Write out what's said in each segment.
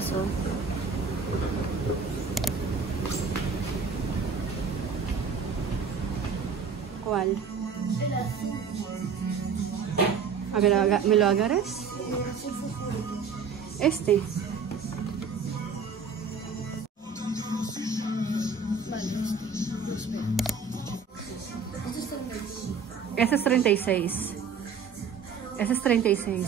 guys, oh. ¿Cuál? ¿Me lo agarras? Este. Ese es 36. Ese es 36.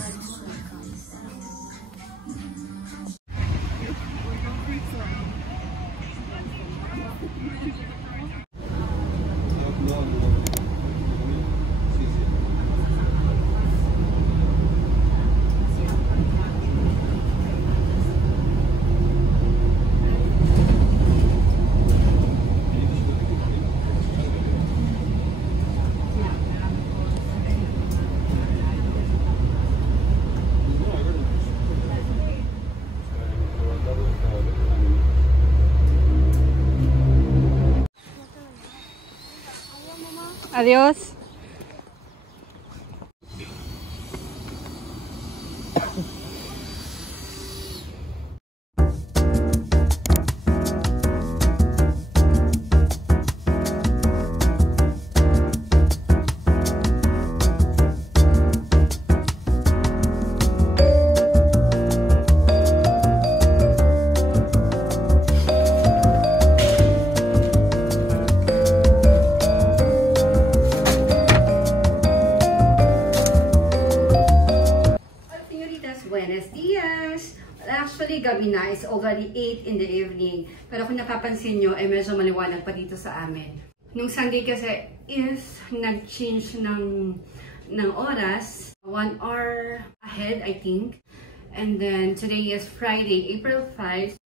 Adiós. Buenos dias! Actually, gabi na. It's already 8 in the evening. Pero kung napapansin nyo, ay medyo maliwanag pa dito sa amin. Nung Sunday kasi is nag-change ng oras. 1 hour ahead, I think. And then today is Friday, April 5.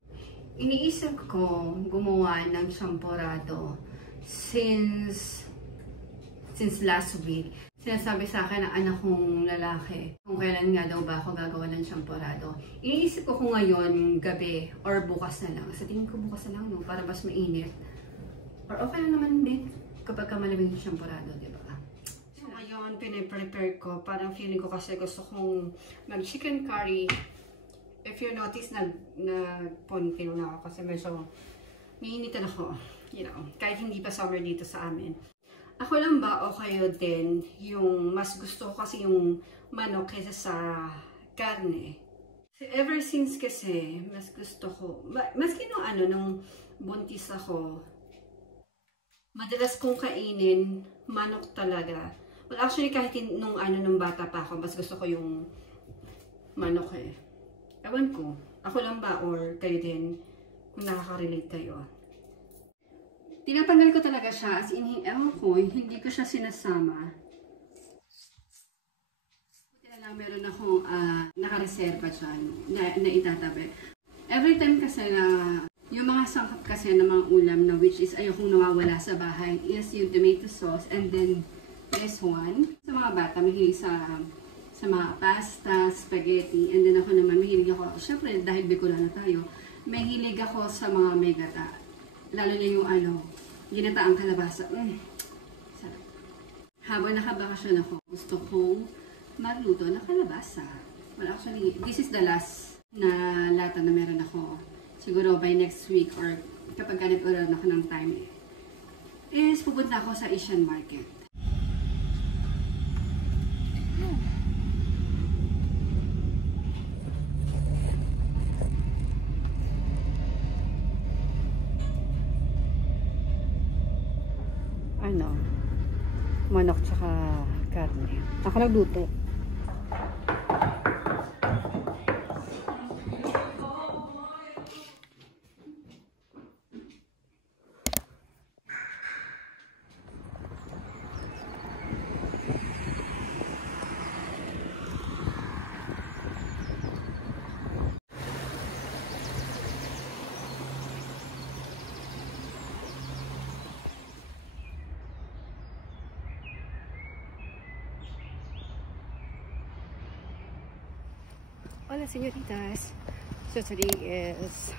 Iniisip ko gumawa ng champorado since last week. Sinasabi sa akin ng anak kong lalaki kung kailan nga daw ba ako gagawa ng champorado. Iniisip ko kung ngayon, gabi, or bukas na lang. Sa tingin ko bukas na lang, no? Para mas mainit. Or okay lang naman din kapag malamig yung champorado, di ba? So ngayon, piniprepare ko. Parang feeling ko kasi gusto kong mag-chicken curry. If you notice, nag-ponytail na ako kasi medyo mainitan ako. You know, kahit hindi pa summer dito sa amin. Ako lang ba o kayo din yung mas gusto ko kasi yung manok kaysa sa karne? Ever since kasi, mas gusto ko, maski nung buntis ako, madalas kong kainin manok talaga. Well, actually kahit nung bata pa ako, mas gusto ko yung manok eh. Ewan ko, ako lang ba or kayo din kung nakaka-relate kayo. Tinatanggal ko talaga siya, as in, ewan ko, hindi ko siya sinasama. Buti na lang meron akong nakareserva dyan na itatabi. Every time kasi na, yung mga sangkap kasi ng mga ulam na which is ayokong nawawala sa bahay is yung tomato sauce and then this one. Sa mga bata, mahilig sa mga pasta, spaghetti, and then ako naman, mahilig ako, syempre dahil Bicolana tayo, mahilig ako sa mga may gata. Lalo na yung ginataang kalabasa. Sarap. Habang nakabakasyon ako, gusto kong magluto ng kalabasa. Well, actually, this is the last na lata na meron ako. Siguro by next week or kapag ganit-uran ako ng time, is pupunta ako sa Asian market. Manok tsaka karne. Ako nagluto. Hola señoritas! So today is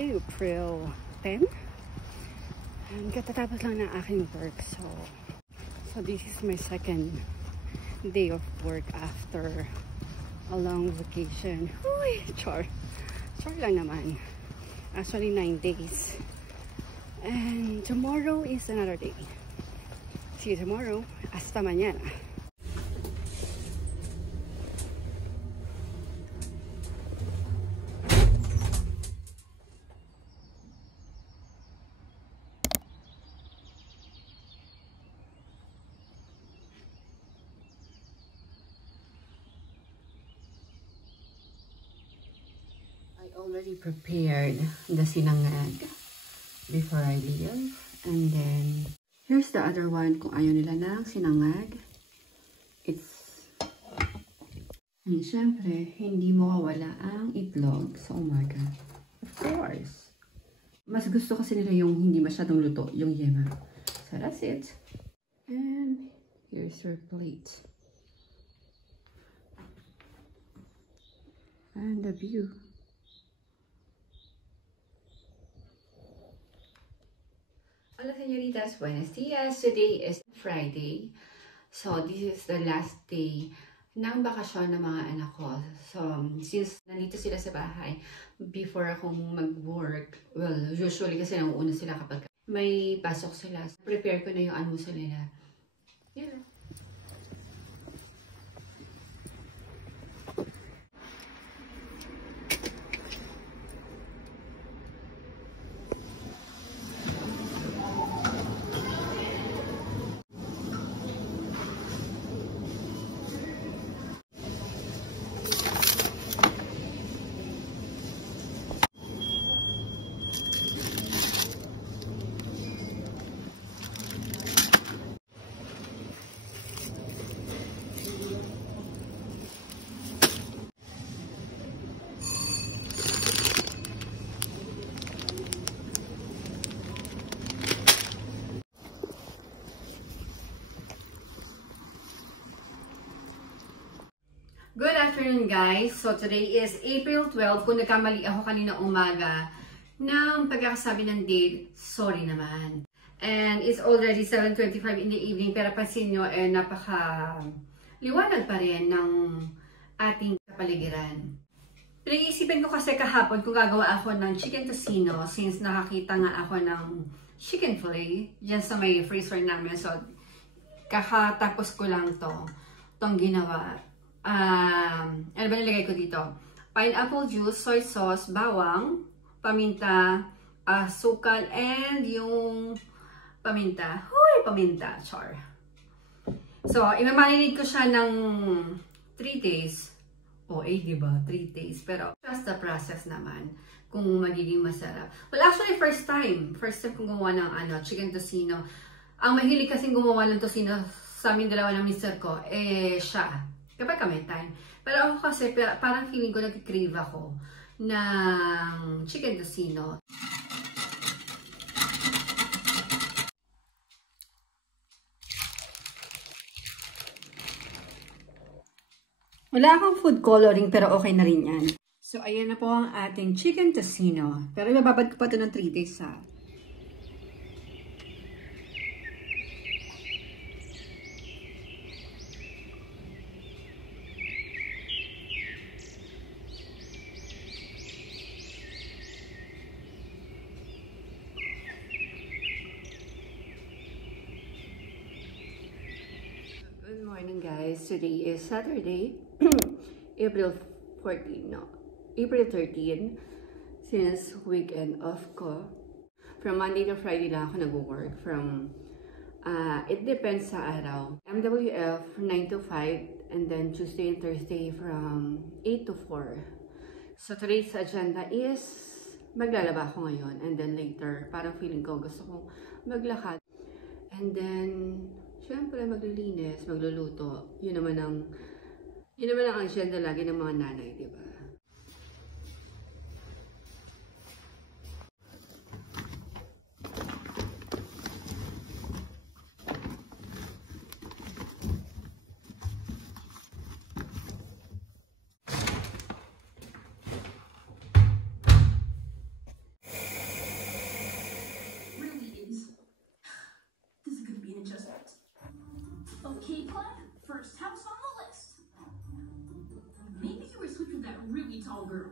April 10 and katatapos lang ng aking work, so this is my second day of work after a long vacation. Uy, char! Short lang naman. Actually, 9 days. And tomorrow is another day. See you tomorrow. Hasta mañana. I already prepared the sinangag before I leave. And then, here's the other one kung ayaw nila ng sinangag. And syempre, hindi mo kawala ang itlog sa umaga. Of course. Mas gusto kasi nila yung hindi masyadong luto, yung yema. So that's it. And here's your plate. And the view. Hola señoritas, buenos días. Today is Friday. So this is the last day ng bakasyon ng mga anak ko. So since nandito sila sa bahay, before akong mag-work, well, usually kasi nauuna sila kapag may pasok sila. Prepare ko na yung almusal nila. Yeah. Good afternoon guys! So today is April 12. Kung nagkamali ako kanina umaga ng pagkakasabi ng date, sorry naman. And it's already 7:25 in the evening, pero pansin nyo, napaka liwanag pa rin ng ating kapaligiran. Pinag-iisipan ko kasi kahapon kung gagawa ako ng chicken tocino since nakakita nga ako ng chicken fillet dyan sa may freezer namin. So kakatapos ko lang tong ginawa. Ano ba nilagay ko dito? Pineapple juice, soy sauce, bawang, paminta, sukal, and yung paminta. Huy, paminta, char. So, imamarinate ko siya ng 3 days. Diba? 3 days. Pero, just the process naman kung magiging masarap. Well, actually, first time kong gumawa ng chicken tocino. Ang mahilig kasing gumawa ng tocino sa amin dalawa ng mister ko, siya. Kapag kami time. Pero ako kasi, parang feeling ko nag-crave ako ng chicken tocino. Wala akong food coloring pero okay na rin yan. So, ayan na po ang ating chicken tocino. Pero ibababad ko pa ito ng 3 days ha. Good morning guys, today is Saturday, April 13, since weekend off ko. From Monday to Friday lang ako nag-work from, it depends sa araw. MWF 9 to 5 and then Tuesday and Thursday from 8 to 4. So today's agenda is maglalaba ako ngayon and then later, parang feeling ko gusto kong maglakad. And then, syempre, maglilinis, magluluto. Yun naman ang agenda lagi ng mga nanay, di ba? Okay, Clem, first house on the list. Maybe you were sweet with that really tall girl.